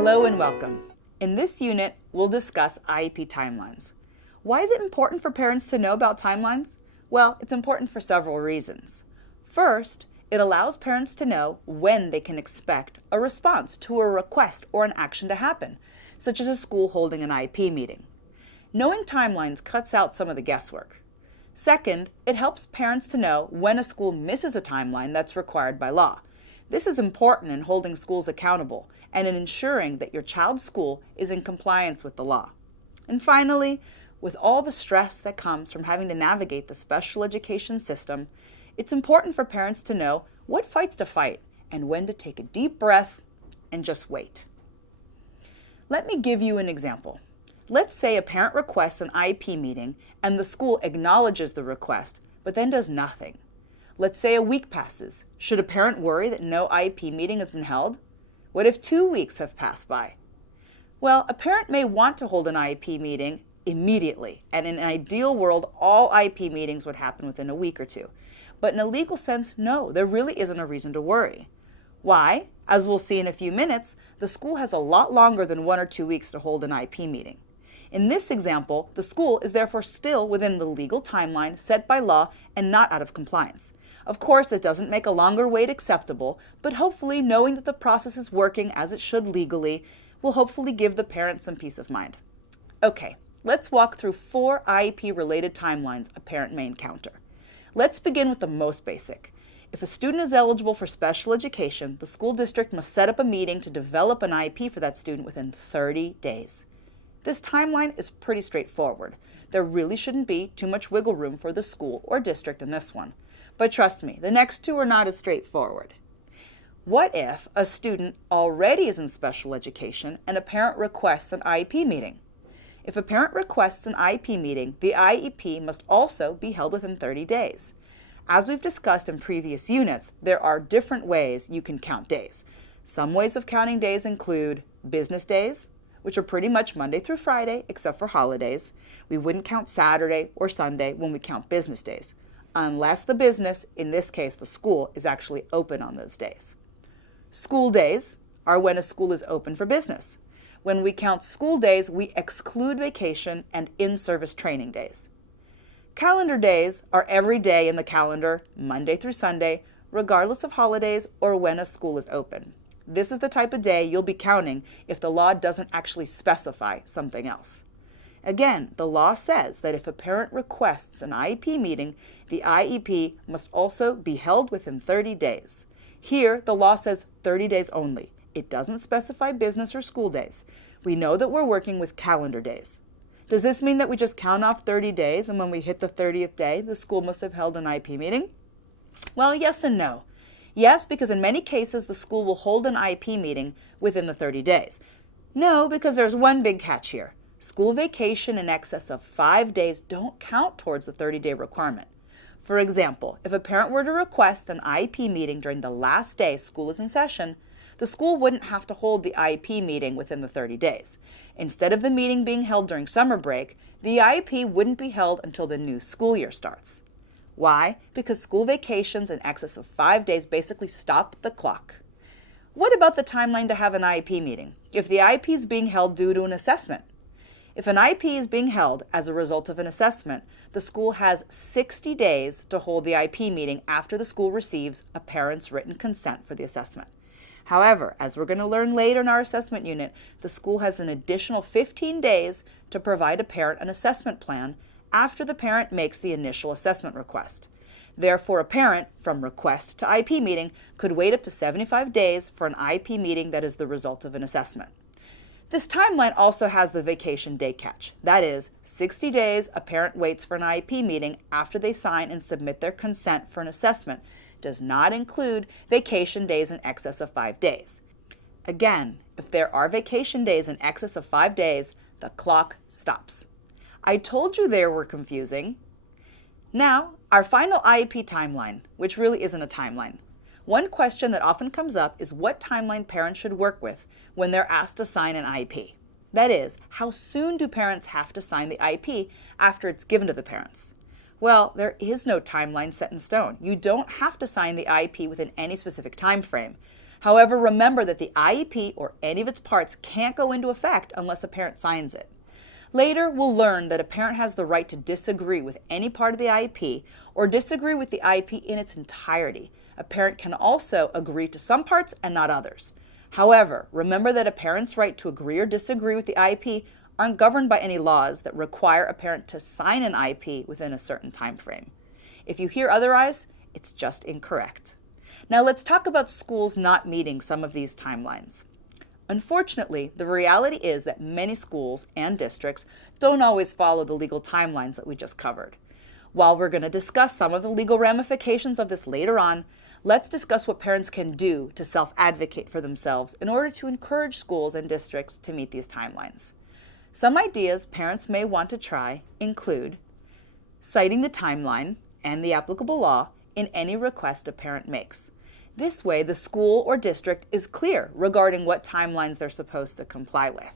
Hello and welcome. In this unit, we'll discuss IEP timelines. Why is it important for parents to know about timelines? Well, it's important for several reasons. First, it allows parents to know when they can expect a response to a request or an action to happen, such as a school holding an IEP meeting. Knowing timelines cuts out some of the guesswork. Second, it helps parents to know when a school misses a timeline that's required by law. This is important in holding schools accountable and in ensuring that your child's school is in compliance with the law. And finally, with all the stress that comes from having to navigate the special education system, it's important for parents to know what fights to fight and when to take a deep breath and just wait. Let me give you an example. Let's say a parent requests an IEP meeting and the school acknowledges the request, but then does nothing. Let's say a week passes. Should a parent worry that no IEP meeting has been held? What if 2 weeks have passed by? Well, a parent may want to hold an IEP meeting immediately, and in an ideal world, all IEP meetings would happen within a week or two. But in a legal sense, no, there really isn't a reason to worry. Why? As we'll see in a few minutes, the school has a lot longer than 1 or 2 weeks to hold an IEP meeting. In this example, the school is therefore still within the legal timeline set by law and not out of compliance. Of course, that doesn't make a longer wait acceptable, but hopefully knowing that the process is working as it should legally will hopefully give the parent some peace of mind. Okay, let's walk through 4 IEP-related timelines a parent may encounter. Let's begin with the most basic. If a student is eligible for special education, the school district must set up a meeting to develop an IEP for that student within 30 days. This timeline is pretty straightforward. There really shouldn't be too much wiggle room for the school or district in this one. But trust me, the next 2 are not as straightforward. What if a student already is in special education and a parent requests an IEP meeting? If a parent requests an IEP meeting, the IEP must also be held within 30 days. As we've discussed in previous units, there are different ways you can count days. Some ways of counting days include business days, which are pretty much Monday through Friday except for holidays. We wouldn't count Saturday or Sunday when we count business days, unless the business, in this case the school, is actually open on those days. School days are when a school is open for business. When we count school days, we exclude vacation and in-service training days. Calendar days are every day in the calendar, Monday through Sunday, regardless of holidays or when a school is open. This is the type of day you'll be counting if the law doesn't actually specify something else. Again, the law says that if a parent requests an IEP meeting, the IEP must also be held within 30 days. Here, the law says 30 days only. It doesn't specify business or school days. We know that we're working with calendar days. Does this mean that we just count off 30 days and when we hit the 30th day, the school must have held an IEP meeting? Well, yes and no. Yes, because in many cases, the school will hold an IEP meeting within the 30 days. No, because there's one big catch here. School vacation in excess of 5 days don't count towards the 30-day requirement. For example, if a parent were to request an IEP meeting during the last day school is in session, the school wouldn't have to hold the IEP meeting within the 30 days. Instead of the meeting being held during summer break, the IEP wouldn't be held until the new school year starts. Why? Because school vacations in excess of 5 days basically stop the clock. What about the timeline to have an IEP meeting? If the IEP is being held due to an assessment? If an IEP is being held as a result of an assessment, the school has 60 days to hold the IEP meeting after the school receives a parent's written consent for the assessment. However, as we're going to learn later in our assessment unit, the school has an additional 15 days to provide a parent an assessment plan after the parent makes the initial assessment request. Therefore, a parent, from request to IEP meeting, could wait up to 75 days for an IEP meeting that is the result of an assessment. This timeline also has the vacation day catch. That is, 60 days a parent waits for an IEP meeting after they sign and submit their consent for an assessment does not include vacation days in excess of 5 days. Again, if there are vacation days in excess of 5 days, the clock stops. I told you they were confusing. Now, our final IEP timeline, which really isn't a timeline. One question that often comes up is what timeline parents should work with when they're asked to sign an IEP. That is, how soon do parents have to sign the IEP after it's given to the parents? Well, there is no timeline set in stone. You don't have to sign the IEP within any specific time frame. However, remember that the IEP or any of its parts can't go into effect unless a parent signs it. Later, we'll learn that a parent has the right to disagree with any part of the IEP or disagree with the IEP in its entirety. A parent can also agree to some parts and not others. However, remember that a parent's right to agree or disagree with the IEP aren't governed by any laws that require a parent to sign an IEP within a certain time frame. If you hear otherwise, it's just incorrect. Now let's talk about schools not meeting some of these timelines. Unfortunately, the reality is that many schools and districts don't always follow the legal timelines that we just covered. While we're going to discuss some of the legal ramifications of this later on, let's discuss what parents can do to self-advocate for themselves in order to encourage schools and districts to meet these timelines. Some ideas parents may want to try include citing the timeline and the applicable law in any request a parent makes. This way, the school or district is clear regarding what timelines they're supposed to comply with.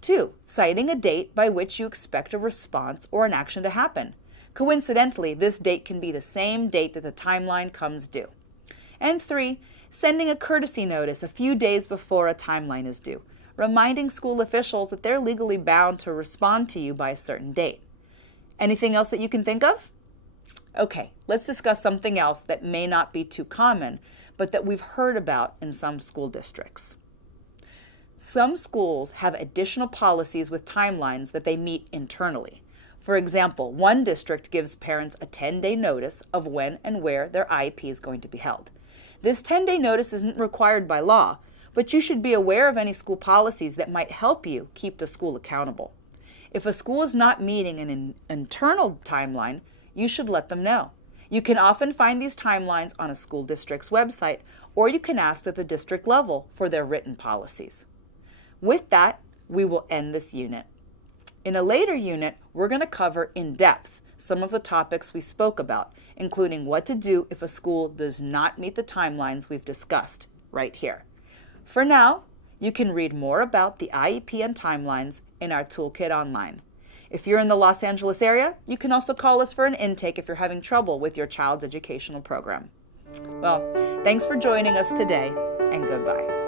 2. Citing a date by which you expect a response or an action to happen. Coincidentally, this date can be the same date that the timeline comes due. And 3. Sending a courtesy notice a few days before a timeline is due, reminding school officials that they're legally bound to respond to you by a certain date. Anything else that you can think of? Okay, let's discuss something else that may not be too common, but that we've heard about in some school districts. Some schools have additional policies with timelines that they meet internally. For example, one district gives parents a 10-day notice of when and where their IEP is going to be held. This 10-day notice isn't required by law, but you should be aware of any school policies that might help you keep the school accountable. If a school is not meeting an internal timeline, you should let them know. You can often find these timelines on a school district's website, or you can ask at the district level for their written policies. With that, we will end this unit. In a later unit, we're going to cover in depth some of the topics we spoke about, including what to do if a school does not meet the timelines we've discussed right here. For now, you can read more about the IEP and timelines in our toolkit online. If you're in the Los Angeles area, you can also call us for an intake if you're having trouble with your child's educational program. Well, thanks for joining us today, and goodbye.